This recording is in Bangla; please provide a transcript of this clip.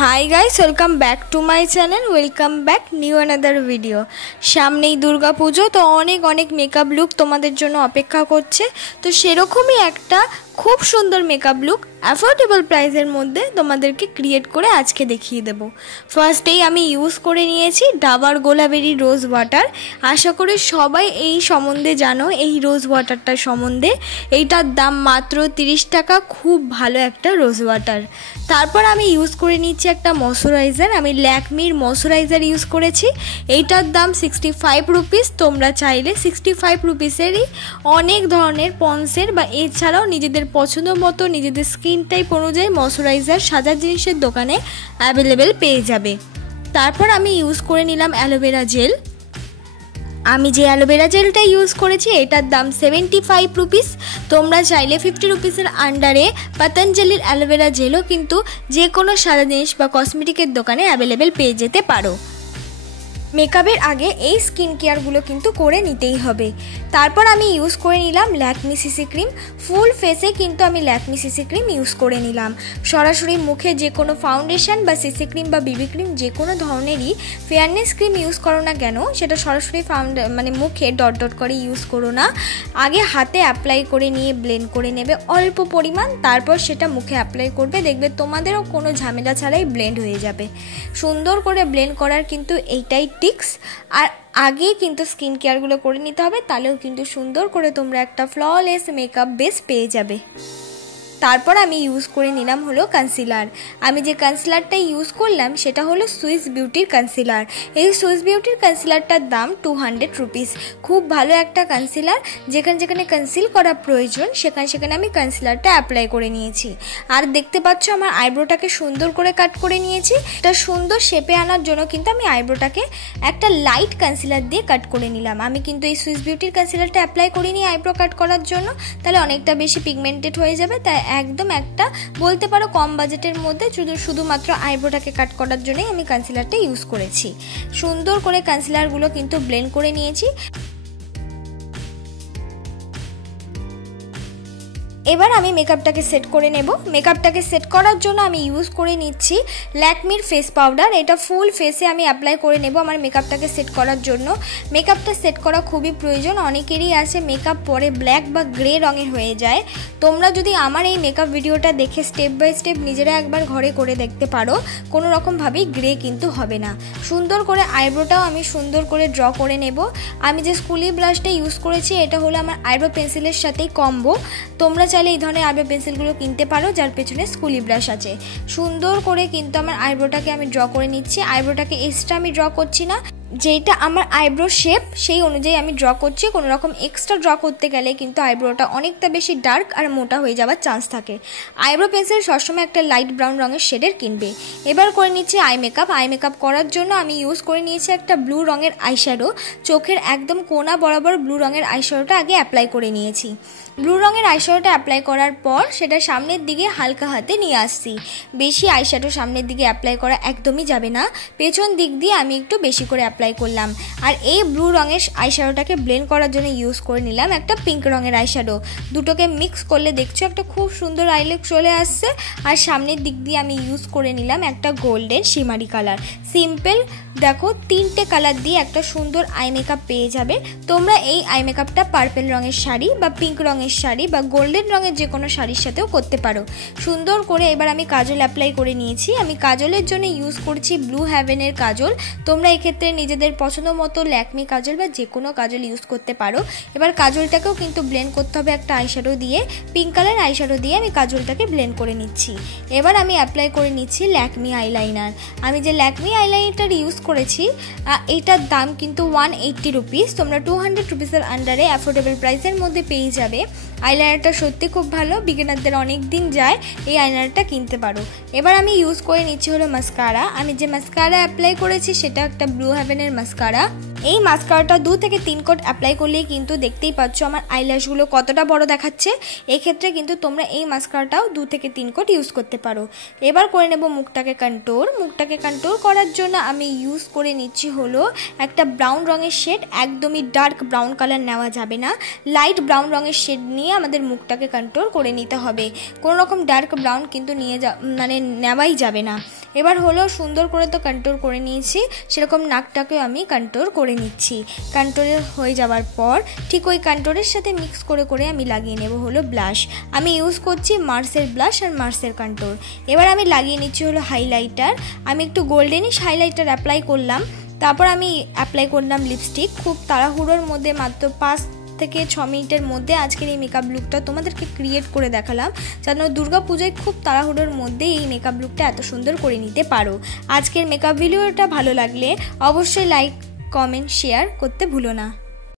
High guys welcome back to my channel welcome back new another video. सामनेई दुर्गा पुजो तो अनेक अनेक मेकअप लुक तोमादेर जोन्नो अपेक्षा करछे। तो सेरकमई एकटा खूब सुंदर मेकअप लुक अफोर्डेबल प्राइसर मध्य तोमादेरके क्रिएट करे आज के देखिए देव। फार्स्टेई आमी यूज करे निएछि डाबर गोलाबेरी रोज वाटार। आशा करी सबाई एई सम्बन्धे जानो एई रोज वाटारटार सम्बन्धे। एइटार दाम मात्र 30 टाका, खूब भालो एकटा रोज वाटार। तारपर आमी यूज करे निচ্ছি একটা ময়শ্চারাইজার। আমি ল্যাকমির ময়শ্চারাইজার ইউজ করেছি। এইটার দাম 65 রুপিস। তোমরা চাইলে 65 রুপিসেরই অনেক ধরনের পন্সের বা এছাড়াও নিজেদের পছন্দ মতো নিজেদের স্কিন টাইপ অনুযায়ী ময়শ্চারাইজার সাজার জিনিসের দোকানে অ্যাভেলেবেল পেয়ে যাবে। তারপর আমি ইউজ করে নিলাম অ্যালোভেরা জেল। আমি যে অ্যালোভেরা জেলটা ইউজ করেছি এটার দাম 75 রুপিস। তোমরা চাইলে 50 রুপিসের আন্ডারে পতঞ্জলির অ্যালোভেরা জেলও কিন্তু যে কোনো সাদা জিনিস বা কসমেটিকের দোকানে অ্যাভেলেবেল পেয়ে যেতে পারো। মেকআপের আগে এই স্কিন কেয়ারগুলো কিন্তু করে নিতেই হবে। তারপর আমি ইউজ করে নিলাম ল্যাকমি সিসি ক্রিম। ফুল ফেসে কিন্তু আমি ল্যাকমি সিসি ক্রিম ইউজ করে নিলাম। সরাসরি মুখে যে কোনো ফাউন্ডেশন বা সিসি ক্রিম বা বিবি ক্রিম যে কোনো ধরনেরই ফেয়ারনেস ক্রিম ইউজ করো না কেন সেটা সরাসরি মুখে ডট ডট করে ইউজ করো না। আগে হাতে অ্যাপ্লাই করে নিয়ে ব্লেন্ড করে নেবে অল্প পরিমাণ, তারপর সেটা মুখে অ্যাপ্লাই করবে। দেখবে তোমাদেরও কোনো ঝামেলা ছাড়াই ব্লেন্ড হয়ে যাবে। সুন্দর করে ব্লেন্ড করার কিন্তু এইটাই টিক্স। আর আগে কিন্তু স্কিন কেয়ারগুলো করে নিতে হবে, তাহলেও কিন্তু সুন্দর করে তোমরা একটা ফ্ললেস মেকআপ বেস পেয়ে যাবে। তারপর আমি ইউজ করে নিলাম হলো কনসিলার। আমি যে কনসিলারটা ইউজ করলাম সেটা হলো সুইস বিউটির কনসিলার। এই সুইস বিউটির কনসিলারটার দাম 200 রুপিস। খুব ভালো একটা কনসিলার। যেখানে যেখানে কনসিল করা প্রয়োজন সেখানে আমি কনসিলারটা অ্যাপ্লাই করে নিয়েছি। আর দেখতে পাচ্ছ আমার আইব্রোটাকে সুন্দর করে কাট করে নিয়েছি। এটা সুন্দর শেপে আনার জন্য কিন্তু আমি আইব্রোটাকে একটা লাইট কনসিলার দিয়ে কাট করে নিলাম। আমি কিন্তু এই সুইস বিউটির কনসিলারটা অ্যাপ্লাই করিনি আইব্রো কাট করার জন্য, তাহলে অনেকটা বেশি পিগমেন্টেড হয়ে যাবে। তাই একদম একটা বলতে পারো কম বাজেটের মধ্যে শুধুমাত্র আইব্রোটাকে কাট করার জন্যই আমি কনসিলারটা ইউজ করেছি। সুন্দর করে কনসিলারগুলো কিন্তু ব্লেন্ড করে নিয়েছি। এবার আমি মেকআপটাকে সেট করে নেব। মেকআপটাকে সেট করার জন্য আমি ইউজ করে নিচ্ছি ল্যাকমির ফেস পাউডার। এটা ফুল ফেসে আমি অ্যাপ্লাই করে নেব আমার মেকআপটাকে সেট করার জন্য। মেকআপটা সেট করা খুবই প্রয়োজন। অনেকেরই আছে মেকআপ পরে ব্ল্যাক বা গ্রে রঙের হয়ে যায়। তোমরা যদি আমার এই মেকআপ ভিডিওটা দেখে স্টেপ বাই স্টেপ নিজেরা একবার ঘরে করে দেখতে পারো, কোনো রকমভাবেই গ্রে কিন্তু হবে না। সুন্দর করে আইব্রোটাও আমি সুন্দর করে ড্র করে নেব। আমি যে স্কুলি ব্রাশটা ইউজ করেছি এটা হলো আমার আইব্রো পেন্সিলের সাথেই কম্বো। তোমরা চাইলে এই ধরনের আইব্রো পেন্সিলগুলো কিনতে পারো যার পেছনে স্কুলি ব্রাশ আছে। সুন্দর করে কিন্তু আমার আইব্রোটাকে আমি ড্র করে নিচ্ছি। আইব্রোটাকে এক্সট্রা আমি ড্র করছি না, যেটা আমার আইব্রো শেপ সেই অনুযায়ী আমি ড্র করছি। কোনো রকম এক্সট্রা ড্র করতে গেলে কিন্তু আইব্রোটা অনেকটা বেশি ডার্ক আর মোটা হয়ে যাওয়ার চান্স থাকে। আইব্রো পেন্সিল সবসময় একটা লাইট ব্রাউন রঙের শেডের কিনবে। এবার করে নিচ্ছি আই মেকআপ। আই মেকআপ করার জন্য আমি ইউজ করে নিয়েছি একটা ব্লু রঙের আইশ্যাডো। চোখের একদম কোনা বরাবর ব্লু রঙের আইশ্যাডোটা আগে অ্যাপ্লাই করে নিয়েছি। ব্লু রঙের আইশ্যাডোটা অ্যাপ্লাই করার পর সেটা সামনের দিকে হালকা হাতে নিয়ে আসছি। বেশি আইশ্যাডো সামনের দিকে অ্যাপ্লাই করা একদমই যাবে না, পেছন দিক দিয়ে আমি একটু বেশি করে অ্যাপ্লাই করলাম। আর এই ব্লু রঙের আইশ্যাডোটাকে ব্লেন্ড করার জন্য ইউজ করে নিলাম একটা পিঙ্ক রঙের আইশ্যাডো। দুটোকে মিক্স করলে দেখছো একটা খুব সুন্দর আই লুক চলে আসছে। আর সামনের দিক দিয়ে আমি ইউজ করে নিলাম একটা গোল্ডেন শিমারি কালার। সিম্পল দেখো 3টে কালার দিয়ে একটা সুন্দর আই মেকআপ পেয়ে যাবে। তোমরা এই আই মেকআপটা পার্পল রঙের শাড়ি বা পিঙ্ক রঙের শাড়ি বা গোল্ডেন রঙের যে কোনো শাড়ির সাথেও করতে পারো। সুন্দর করে এবার আমি কাজল অ্যাপ্লাই করে নিয়েছি। আমি কাজলের জন্য ইউজ করছি ব্লু হ্যাভেনের কাজল। তোমরা এক্ষেত্রে নিজেদের পছন্দ মতো ল্যাকমি কাজল বা যে কোনো কাজল ইউজ করতে পারো। এবার কাজলটাকেও কিন্তু ব্লেন্ড করতে হবে একটা আইশ্যাডো দিয়ে। পিঙ্ক কালার আইশ্যাডো দিয়ে আমি কাজলটাকে ব্লেন্ড করে নিচ্ছি। এবার আমি অ্যাপ্লাই করে নিচ্ছি ল্যাকমি আইলাইনার। আমি যে ল্যাকমি আইলাইনারটা ইউজ করেছি এটার দাম কিন্তু 180 রুপিস। তোমরা 200 রুপিসের আন্ডারে অ্যাফোর্ডেবল প্রাইসের মধ্যে পেয়ে যাবে। আইলাইনারটা সত্যি খুব ভালো, বিগিনারদের অনেক দিন যায়, এই আইলাইনারটা কিনতে পারো। এবার আমি ইউজ করে নিচ্ছি হলো মাস্কারা। আমি যে মাস্কারা অ্যাপ্লাই করেছি সেটা একটা ব্লু হ্যাভেনের মাস্কারা। এই মাস্কারাটা 2 থেকে 3 কোট অ্যাপ্লাই করলেই কিন্তু দেখতেই পাচ্ছ আমার আইল্যাশগুলো কতটা বড় দেখাচ্ছে। এক্ষেত্রে কিন্তু তোমরা এই মাস্কারাটাও 2 থেকে 3 কোট ইউজ করতে পারো। এবার করে নেব মুখটাকে কন্ট্যুর। মুখটাকে কন্ট্যুর করার জন্য আমি ইউজ করে নিচ্ছি হলো একটা ব্রাউন রঙের শেড। একদমই ডার্ক ব্রাউন কালার নেওয়া যাবে না, লাইট ব্রাউন রঙের শেড নিয়ে আমাদের মুখটাকে কন্ট্যুর করে নিতে হবে। কোনো রকম ডার্ক ব্রাউন কিন্তু নেওয়াই যাবে না। এবার হলো সুন্দর করে তো কন্ট্যুর করে নিয়েছি, সেরকম নাকটাকেও আমি কন্ট্যুর করে নিচ্ছি। কন্ট্যুর হয়ে যাওয়ার পর ঠিক ওই কন্ট্যুরের সাথে মিক্স করে আমি লাগিয়ে নেব হলো ব্লাশ। আমি ইউজ করছি মার্সের ব্লাশ আর মার্সের কন্ট্যুর। এবার আমি লাগিয়ে নিচ্ছি হলো হাইলাইটার। আমি একটু গোল্ডেনিশ হাইলাইটার অ্যাপ্লাই করলাম, তারপর আমি অ্যাপ্লাই করলাম লিপস্টিক। খুব তাড়াহুড়োর মধ্যে মাত্র 5 থেকে 6 মিনিটের মধ্যে আজকের এই মেকআপ লুকটা তোমাদেরকে ক্রিয়েট করে দেখালাম, যেন দুর্গা পূজায় খুব তাড়াহুড়োর মধ্যে এই মেকআপ লুকটা এত সুন্দর করে নিতে পারো। আজকের মেকআপ ভিডিওটা ভালো লাগলে অবশ্যই লাইক, কমেন্ট, শেয়ার করতে ভুলো না।